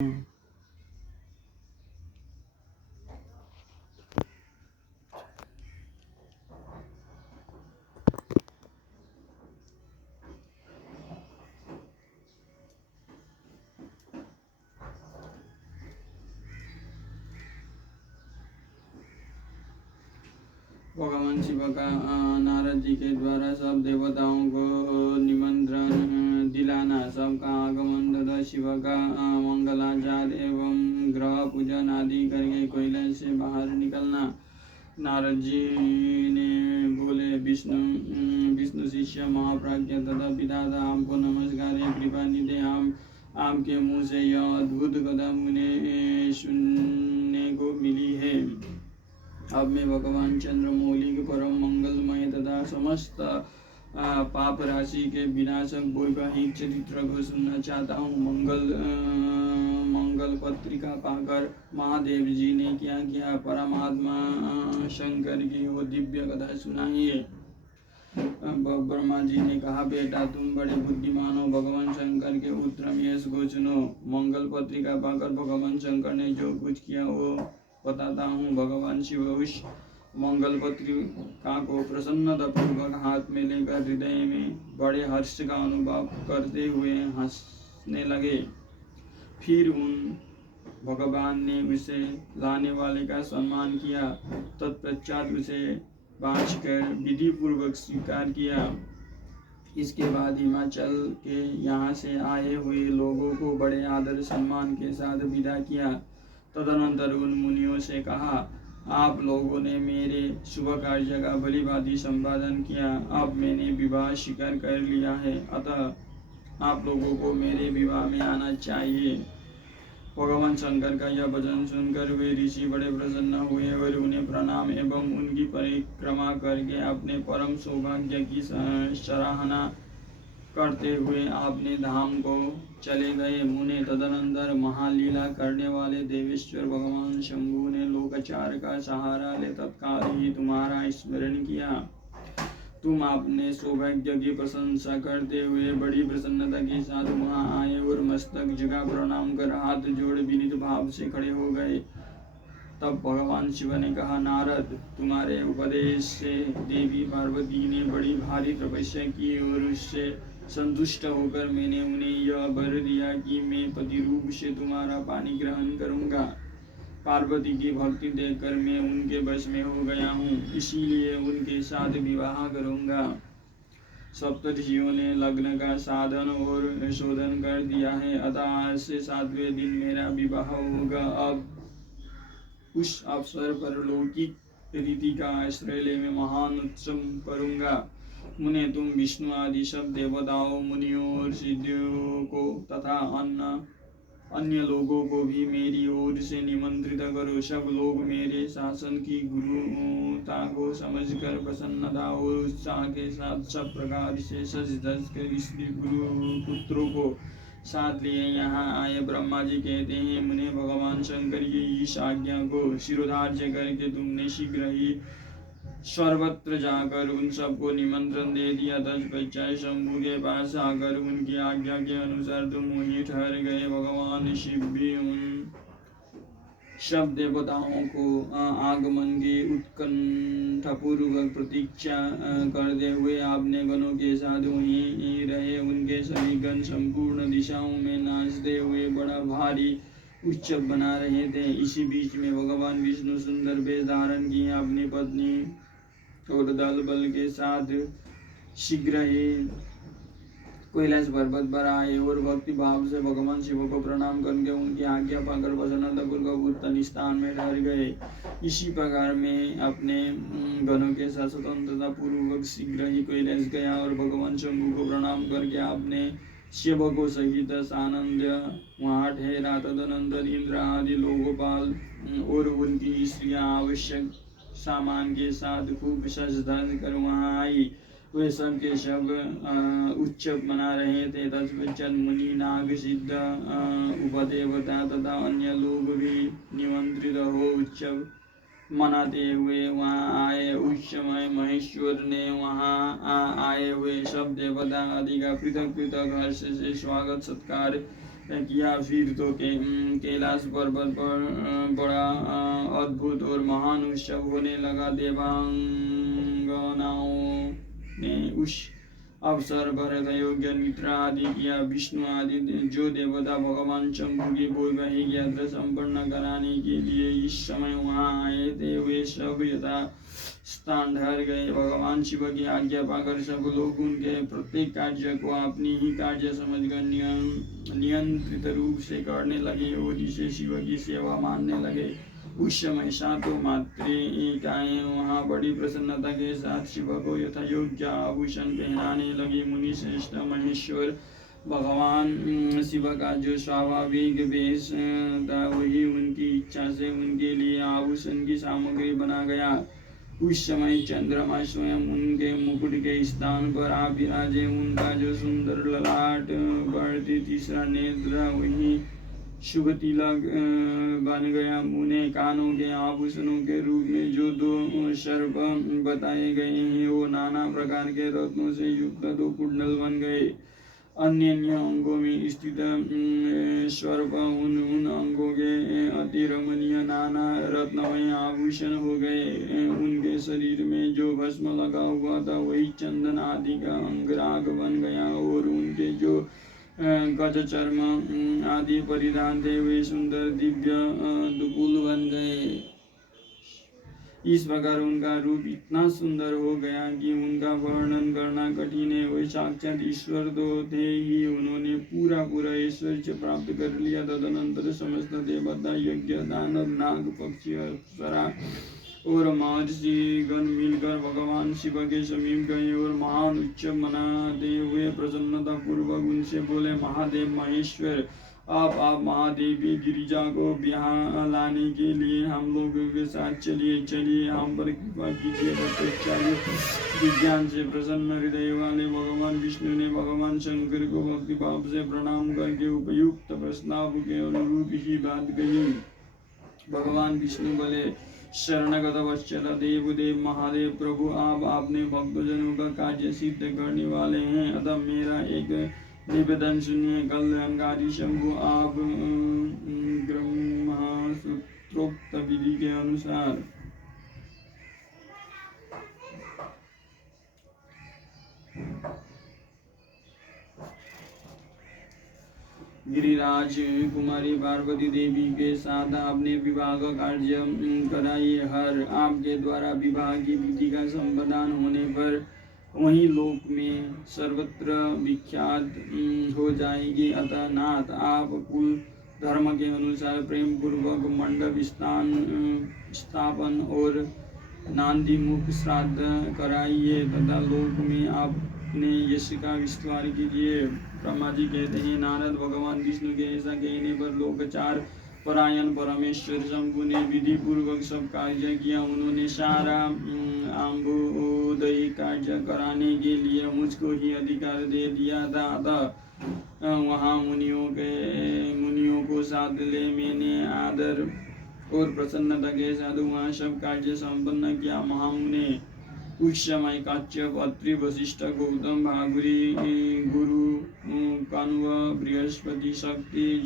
भगवान शिव का नारद जी के द्वारा सब देवताओं को निमंत्रण दिलाना, सबका आगमन तथा शिव का मंगलाचार एवं ग्रह पूजन आदि करके कैलाश से बाहर निकलना। नारद जी ने बोले, विष्णु शिष्य महाप्राज्ञ तथा विधाता, आपको नमस्कार है। कृपा निधे, आपके मुँह से यह अद्भुत कथा मुझे सुनने को मिली है। अब मैं भगवान चंद्रमौली के परम मंगलमय तथा समस्त पाप राशि के विनाशक वैवाहिक चरित्र को सुनना चाहता हूँ। मंगल पत्रिका पाकर महादेव जी ने क्या किया, परमात्मा शंकर की वो दिव्य कथा सुनाइए। ब्रह्मा जी ने कहा, बेटा तुम बड़े बुद्धिमान हो, भगवान शंकर के उत्तम यश को सुनो। मंगल पत्रिका पाकर भगवान शंकर ने जो कुछ किया वो बताता हूँ। भगवान शिव उस मंगल पत्रिका को प्रसन्नता पूर्वक हाथ में लेकर हृदय में बड़े हर्ष का अनुभव करते हुए हंसने लगे। फिर उन भगवान ने उसे लाने वाले का सम्मान किया। तत्पश्चात उसे बांधकर विधि पूर्वक स्वीकार किया। इसके बाद हिमाचल के यहाँ से आए हुए लोगों को बड़े आदर सम्मान के साथ विदा किया। तदनंतर उन मुनियों से कहा, आप लोगों ने मेरे शुभ कार्य का भलीभांति संपादन किया। अब मैंने विवाह स्वीकार कर लिया है, अतः आप लोगों को मेरे विवाह में आना चाहिए। भगवान शंकर का यह वचन सुनकर वे ऋषि बड़े प्रसन्न हुए और उन्हें प्रणाम एवं उनकी परिक्रमा करके अपने परम सौभाग्य की सराहना करते हुए अपने धाम को चले गए। मुने तदनंतर महालीला करने वाले देवेश्वर भगवान शंभु ने लोकाचार का सहारा ले तत्काल ही तुम्हारा स्मरण किया। तुम अपने सौभाग्य की प्रशंसा करते हुए बड़ी प्रसन्नता के साथ वहां आए और मस्तक झुका प्रणाम कर हाथ जोड़ विनीत भाव से खड़े हो गए। तब भगवान शिव ने कहा, नारद, तुम्हारे उपदेश से देवी पार्वती ने बड़ी भारी तपस्या की और उससे संतुष्ट होकर मैंने उन्हें यह वर दिया कि मैं पति रूप से तुम्हारा पानी ग्रहण करूंगा। पार्वती की भक्ति देखकर मैं उनके वश में हो गया हूँ, इसीलिए उनके साथ विवाह करूंगा। सप्तऋषियों ने लग्न का साधन और शोधन कर दिया है, अतः आज से 7वें दिन मेरा विवाह होगा। अब उस अवसर पर लौकिक रीति का आश्रय ले मैं महान उत्सव करूंगा। मुने, तुम विष्णु आदि सब देवताओं, मुनियों और सिद्धियों को तथा अन्य लोगों को भी मेरी ओर से निमंत्रित करो। सब लोग मेरे शासन की गुरुता को समझकर प्रसन्नता और उत्साह के साथ सब प्रकार से सज धज कर स्त्री गुरु पुत्रों को साथ लिए यहाँ आए। ब्रह्मा जी कहते हैं, मुने, भगवान शंकर की इस आज्ञा को शिरोधार्य करके तुमने शीघ्र ही सर्वत्र जाकर उन सबको निमंत्रण दे दिया। तत्पश्चात शंभु के पास आकर उनकी आज्ञा के अनुसार तुम वहीं ठहर गए। भगवान शिव भी उन सब देवताओं को आगमन की उत्कंठापूर्वक प्रतीक्षा करते हुए आपने गणों के साथ वहीं रहे। उनके सभी गण संपूर्ण दिशाओं में नाचते हुए बड़ा भारी उत्सव बना रहे थे। इसी बीच में भगवान विष्णु सुंदर वेश धारण किए अपनी पत्नी और दल बल के साथ शीघ्र ही कैलाश पर्वत पर आए और भक्ति भाव से भगवान शिव को प्रणाम करके उनकी आज्ञा पाकर प्रसन्नतापूर्वक उत्तम स्थान में ठहर गए। इसी प्रकार मैं अपने गणों के साथ स्वतंत्रता पूर्वक शीघ्र ही कैलाश गया और भगवान शंभु को प्रणाम करके अपने सेवकों सहित आनंद वहाँ ठहरा। तदनंतर इंद्र आदि लोकपाल और उनकी स्त्रियां आवश्यक सामान के साथ खूब सज धज कर वहाँ आई। वे सब के सब उत्सव मना रहे थे। तत्पश्चात मुनि, नाग, सिद्ध, उपदेवता तथा अन्य लोग भी निमंत्रित हो उत्सव मनाते हुए वहाँ आए। उस समय महेश्वर ने वहाँ आए हुए सब देवता आदि का पृथक पृथक हर्ष से स्वागत सत्कार किया। फिर तो कैलाश पर्वत पर बड़ा अद्भुत और महान उत्सव होने लगा। देवांगनाओं ने उस अवसर पर योग्य निद्रा आदि किया। विष्णु आदि जो देवता भगवान शंभु की वैवाहिक यात्रा संपन्न कराने के लिए इस समय वहां आए थे, वे सब यथा स्थान ठहर गए। भगवान शिव की आज्ञा पाकर सब लोग उनके प्रत्येक कार्य को अपनी ही कार्य समझकर नियंत्रित रूप से करने लगे और इसे शिव की सेवा मानने लगे। उस समय सातों मातृकाएं वहां बड़ी प्रसन्नता के साथ शिव को यथायोग्य आभूषण पहनाने लगी। मुनि श्रेष्ठ महेश्वर भगवान शिव का जो स्वाभाविक वेश था वही उनकी इच्छा से उनके लिए आभूषण की सामग्री बना गया। उस समय चंद्रमा स्वयं उनके मुकुट के स्थान पर आ विराजे। उनका जो सुंदर ललाट बढ़ती तीसरा नेत्र वही शुभ तिलक बन गया। उन्हें कानों के आभूषणों के रूप में जो दो सर्प बताए गए हैं वो नाना प्रकार के रत्नों से युक्त दो कुंडल बन गए। अन्य अंगों में स्थित सर्प उन अंगों के अति रमणीय नाना रत्नमय आभूषण हो गए। उनके शरीर में जो भस्म लगा हुआ था वही चंदन आदि का अंगराग बन गया और उनके जो गज चर्म आदि परिधान थे वे सुंदर दिव्य दुकुल बन गए। इस प्रकार उनका रूप इतना सुंदर हो गया कि उनका वर्णन करना कठिन है। वे साक्षात ईश्वर तो थे ही, उन्होंने पूरा ऐश्वर्य प्राप्त कर लिया। तदनंतर समस्त देवता यज्ञ दानव नाग पक्षी अप्सरा और महर्षि गण मिलकर भगवान शिव के समीप गए और महान उत्सव मनाते हुए प्रसन्नता पूर्वक उनसे बोले, महादेव महेश्वर, आप महादेवी गिरिजा को यहाँ लाने के लिए हम लोगों के साथ चलिए हम पर कृपा कीजिए। तत्पश्चात विज्ञान से प्रसन्न हृदय वाले भगवान विष्णु ने भगवान शंकर को भक्तिभाव से प्रणाम करके उपयुक्त प्रस्ताव के अनुरूप ही बात कही। भगवान विष्णु बोले, शरणगत वत्सल देव महादेव प्रभु, आपने भक्तजनों का कार्य सिद्ध करने वाले हैं, अतः मेरा एक निवेदन सुनिए। कल्याणकारी शंभु, आप ब्रह्मसूत्रोक्त विधि के अनुसार गिरिराज कुमारी पार्वती देवी के साथ आपने विवाह का कार्य कराइए। हर आपके द्वारा विवाह की विधि का संपादन होने पर वही लोक में सर्वत्र विख्यात हो जाएगी। अतः नाथ, आप कुल धर्म के अनुसार प्रेम पूर्वक मंडप स्थापन और नांदी मुख श्राद्ध कराइए तथा लोक में आपने यश का विस्तार कीजिए। ब्रह्मा जी कहते हैं, नारद भगवान विष्णु के ऐसा कहने पर लोकचार परायण परमेश्वर शंभु ने विधि पूर्वक सब कार्य किया। उन्होंने सारा आम्बोदयी कार्य कराने के लिए मुझको ही अधिकार दे दिया था। अतः वहाँ मुनियों को साथ ले मैंने आदर और प्रसन्नता के साथ वहाँ सब कार्य संपन्न किया। महामुने, उस समय काच्यप, अत्रि, वशिष्ठ, गौतम, भागुरी, गुरु, कण्व, बृहस्पति, शक्ति,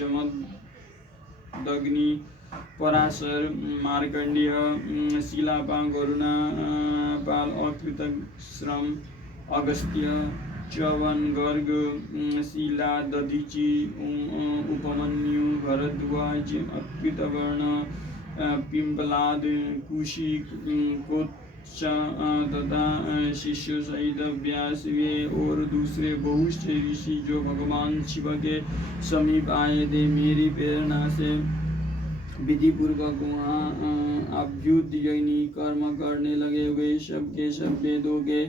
जमदग्नि, पराशर, मार्कंडेय, शिलापा, गरुणापाल, अकृतश्रम, अगस्त्य, च्यवन, गर्ग, शिला, दधीचि, उपमन्यु, भरद्वाज, अकृतवर्ण, पिंपलाद, कुशिक, तथा शिष्य सहित व्यास वे और दूसरे बहुत से ऋषि जो भगवान शिव के समीप आए थे, मेरी प्रेरणा से विधि पूर्वक वहाँ अभ्युदयनी कर्म करने लगे। वे सब वेदों के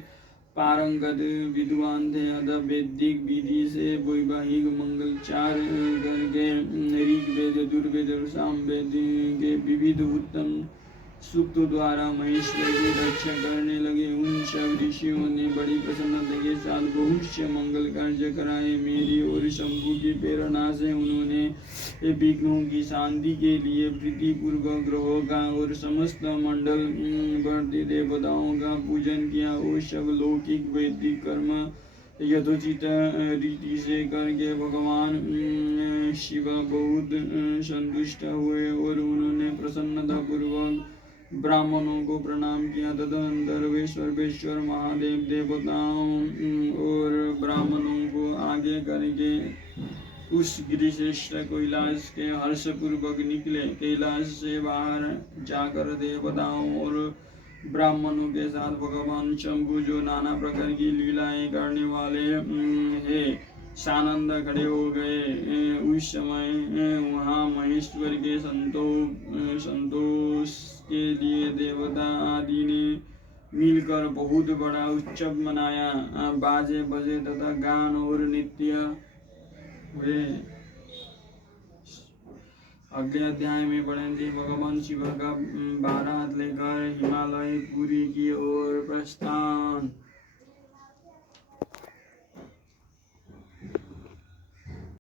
पारंगत विद्वान थे। अतः वैदिक विधि से वैवाहिक मंगलचार करके ऋग्वेद, यजुर्वेद और सामवेद के विविध उत्तम सूक्त द्वारा महेश्वर की रक्षा करने लगे। उन सब ऋषियों ने बड़ी प्रसन्नता के साथ बहुत से मंगल कार्य कराए। मेरी और शंभु की प्रेरणा से उन्होंने विघ्नों की शांति के लिए प्रीति पूर्वक ग्रहों का और समस्त मंडल वर्ती देवताओं का पूजन किया। वो सब लौकिक वैदिक कर्म यथोचित रीति से करके भगवान शिव बहुत संतुष्ट हुए और उन्होंने प्रसन्नता पूर्वक ब्राह्मणों को प्रणाम किया। तदनंतर वे सर्वेश्वर महादेव देवताओं और ब्राह्मणों को आगे करके उस गिरिश्रेष्ठ कैलाश के हर्षपूर्वक निकले। कैलाश से बाहर जाकर देवताओं और ब्राह्मणों के साथ भगवान शंभु जो नाना प्रकार की लीलाएं करने वाले हैं सानंद खड़े हो गए। उस समय वहाँ महेश्वर के संतोष के लिए देवता आदि ने मिलकर बहुत बड़ा उत्सव मनाया। बाजे बजे तथा गान और नृत्य हुए। अगले अध्याय में पढ़ेंगे भगवान शिव का बारात लेकर हिमालय पुरी की ओर प्रस्थान।